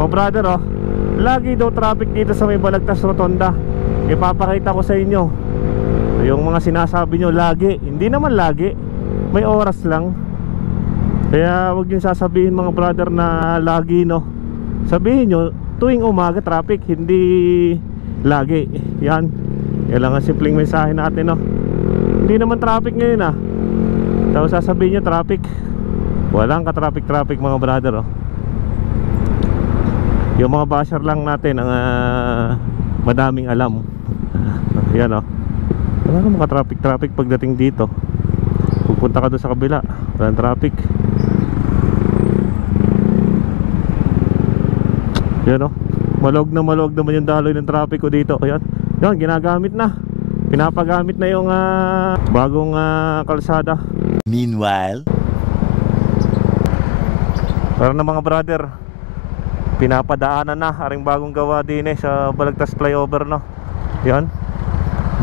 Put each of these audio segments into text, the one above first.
Mga brother, oh, lagi daw traffic dito sa may Balagtas Rotonda. Ipapakita ko sa inyo yung mga sinasabi nyo lagi. Hindi naman lagi, may oras lang. Kaya huwag nyo sasabihin mga brother na lagi, no. Sabihin nyo tuwing umaga traffic, hindi lagi. Yan, kailangan simpleng mensahe natin, no. Hindi naman traffic ngayon, ah. Tapos sasabihin nyo traffic. Walang ka-traffic mga brother, oh. Yung mga basher lang natin ang madaming alam. Yan, oh. Wala naman ka-traffic pagdating dito. Pupunta ka doon sa kabila, walang traffic. Yan, oh. Malog naman yung daloy ng traffic ko dito. Ayan, yan, ginagamit na. Pinapagamit na yung bagong kalsada. Meanwhile, para na mga brother, pinapadaanan na aring bagong gawa din sa Balagtas flyover, no. Yan,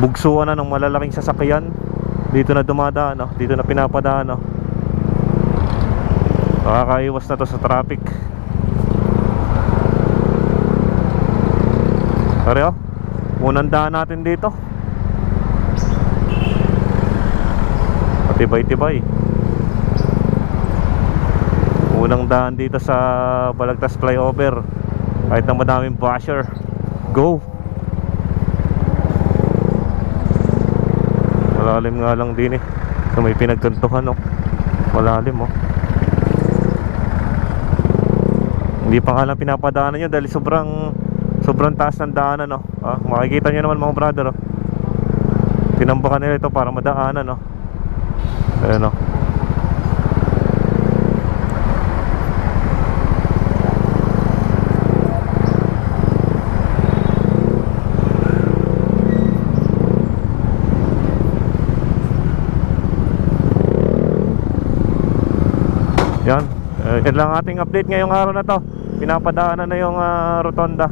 bugsuan na ng malalaking sasakyan. Dito na dumadaan, no. Dito na pinapadaan, no. Makakaiwas na to sa traffic. Sorry, oh, unang daan natin dito. Matibay-tibay. Unang daan dito sa Balagtas flyover. Kahit na madaming basher, go. Malalim nga lang din, so may pinagkantuhan, oh. Malalim, oh. Hindi pa nga lang pinapadaanan nyo dahil sobrang taas ng daanan, no. Makikita nyo naman mga brother, oh. Tinambakan nila ito para madaanan, no. Ayan, no. Yan, yan lang ating update ngayong araw na to. Pinapadaanan na yung rotonda.